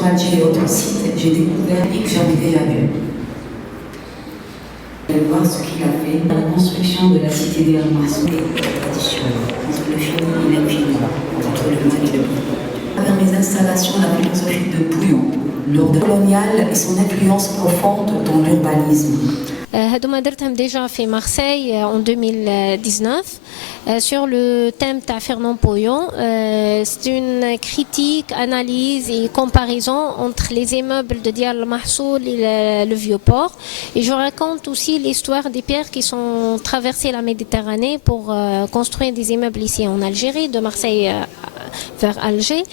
sur Alger et autres sites, j'ai découvert que j'avais déjà vu. Allez voir ce qu'il a fait dans la construction de la cité des Marseaux et de la tradition, entre le fini et l'infini, entre le mal et le bien. Dans mes installations, la philosophie de Pouillon, l'ordre colonial et son influence profonde dans l'urbanisme. هادوما درتهم ديجا في مارسيل en 2019 sur le thème تاع Fernand Pouillon. C'est une critique, analyse et comparaison entre les immeubles de Diar el-Mahsoul et le Vieux-Port. Et je raconte aussi l'histoire des pierres qui sont traversées la Méditerranée pour construire des immeubles ici en Algérie, de Marseille vers Alger.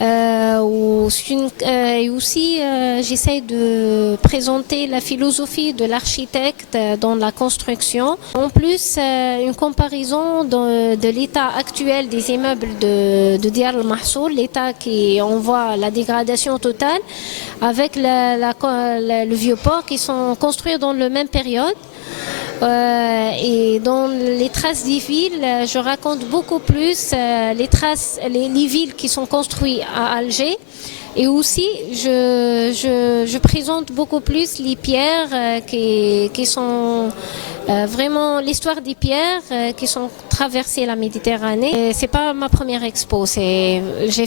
Et aussi, j'essaie de présenter la philosophie de l'architecte dans la construction. En plus, une comparaison de l'état actuel des immeubles de Diar el-Mahsoul, l'état qui on voit la dégradation totale, avec le Vieux-Port qui sont construits dans la même période. Et dans les traces des villes, je raconte beaucoup plus les villes qui sont construites à Alger. Et aussi, je présente beaucoup plus les pierres qui sont vraiment l'histoire des pierres qui sont traversées la Méditerranée. C'est pas ma première expo. J'ai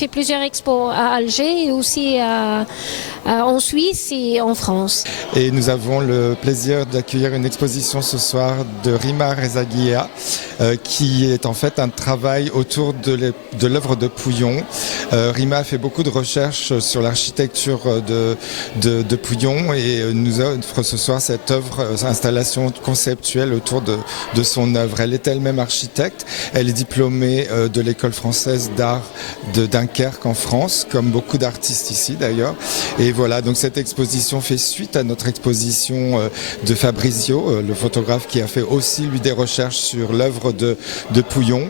fait plusieurs expos à Alger et aussi en Suisse et en France. Et nous avons le plaisir d'accueillir une exposition ce soir de Rima Rezaguia, qui est en fait un travail autour de l'œuvre de Pouillon. Rima a fait beaucoup de recherches sur l'architecture de Pouillon et nous offre ce soir cette œuvre, installation conceptuelle autour de son œuvre. Elle est elle-même architecte, elle est diplômée de l'école française d'art de Dunkerque en France, comme beaucoup d'artistes ici d'ailleurs. Et voilà, donc cette exposition fait suite à notre exposition de Fabrizio, le photographe qui a fait aussi lui des recherches sur l'œuvre de Pouillon.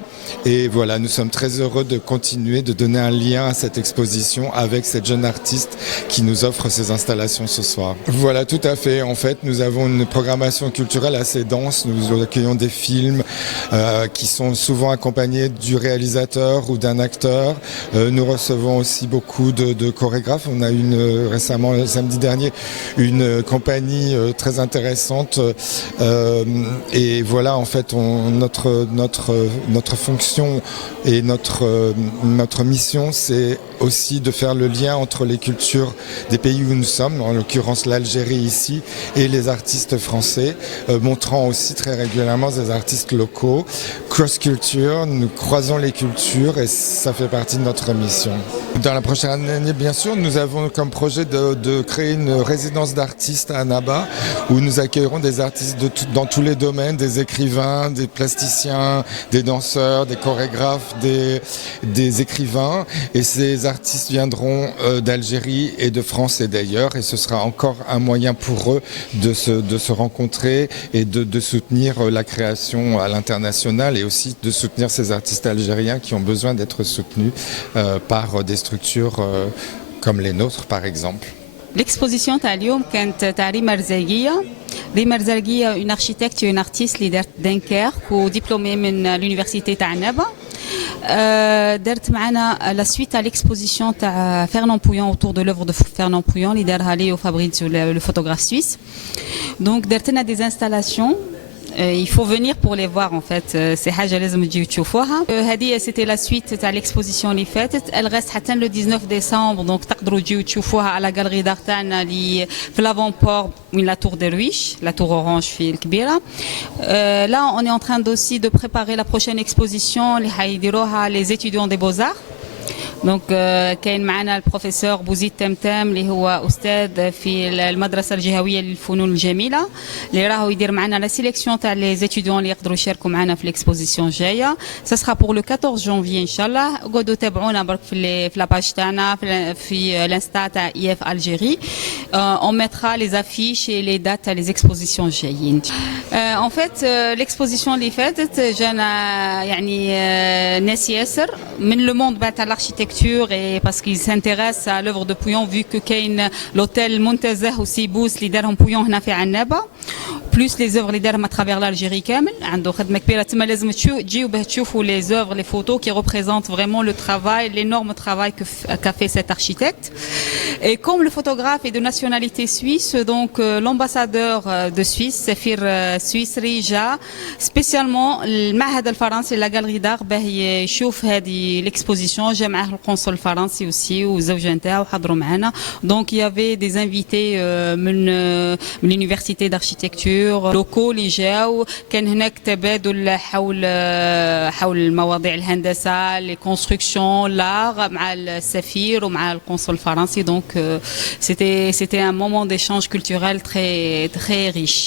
Et voilà, nous sommes très heureux de continuer, de donner un lien à cette exposition avec cette jeune artiste qui nous offre ses installations ce soir. Voilà, tout à fait. En fait, nous avons une programmation culturelle assez dense. Nous accueillons des films qui sont souvent accompagnés du réalisateur ou d'un acteur. Nous recevons aussi beaucoup de chorégraphes. On a récemment, le samedi dernier, une compagnie très intéressante. Et voilà, en fait, notre fonction et notre mission, c'est aussi de faire le lien entre les cultures des pays où nous sommes, en l'occurrence l'Algérie ici, et les artistes français, montrant aussi très régulièrement des artistes locaux. Cross-culture, nous croisons les cultures et ça fait partie de notre mission. Dans la prochaine année, bien sûr, nous avons comme projet de créer une résidence d'artistes à Annaba, où nous accueillerons des artistes dans tous les domaines, des écrivains, des plasticiens, des danseurs, des chorégraphes, des écrivains. Et ces artistes viendront d'Algérie et de France et d'ailleurs, et ce sera encore un moyen pour eux de se rencontrer et de soutenir la création à l'international et aussi de soutenir ces artistes algériens qui ont besoin d'être soutenus par des structures comme les nôtres par exemple. L'exposition تاع اليوم كانت تاع ريما رزاقية. ريما رزاقية une architecte et une artiste اللي دارت دنكيرك ودبلومي من l'université تاع عنابة. درت معنا la suite à l'exposition تاع Fernand Pouillon autour de l'œuvre de Fernand Pouillon اللي دارها Léo Fabrizio, le photographe suisse. Donc درت لنا des installations. Il faut venir pour les voir en fait. C'est حاجة لازم تجيو تشوفوها. هذه c'était la suite تاع l'exposition اللي فاتت. Elle reste حتى le 19 décembre donc تقدروا تجيو تشوفوها على galerie d'art تاعنا اللي في l'avant-port وين la tour des Ruiches, la tour orange في الكبيرة. Là on est en train aussi de préparer la prochaine exposition اللي حيديروها les étudiants des Beaux-Arts. دونك كاين معنا البروفيسور بوزيد تمتام اللي هو استاذ في المدرسه الجهويه للفنون الجميله اللي راهو يدير معنا لا سيليكسيون تاع لي زيتيديون اللي يقدروا يشاركوا معنا في ليكسبوزيسيون جايه. سا سرا بور لو 14 جانفي ان شاء الله. قعدوا تابعونا برك في لاباج تاعنا في الانستا تاع اي اف الجيري. اون ميترا لي افيش اي لي دات تاع لي زيكسبوزيسيون جايين. ان فيت ليكسبوزيسيون اللي فاتت جانا يعني ناس ياسر من لو موند تاع l'architecture et parce qu'ils s'intéressent à l'œuvre de Pouillon vu que كاين l'hôtel Montazah aussi Bous اللي دارهم Pouillon هنا في عنابة plus les œuvres اللي دارهم à travers l'Algérie كامل عنده خدمة كبيرة تما لازم تجيو باه تشوفوا les œuvres les photos qui représentent vraiment le travail l'énorme travail qu'a fait cet architecte et comme le photographe est de nationalité suisse donc l'ambassadeur de Suisse Safir Suisse جا spécialement المعهد الفرنسي la galerie d'art باه يشوف هذه l'exposition جا معاه القنصل الفرنسي aussi والزوجة نتاعو حضروا معنا donc il y avait des invités من l'université d'architecture locaux اللي جاو كان هناك تبادل حول مواضيع الهندسة les constructions l'art مع السفير ومع القنصل الفرنسي donc c'était un moment d'échange culturel très très riche.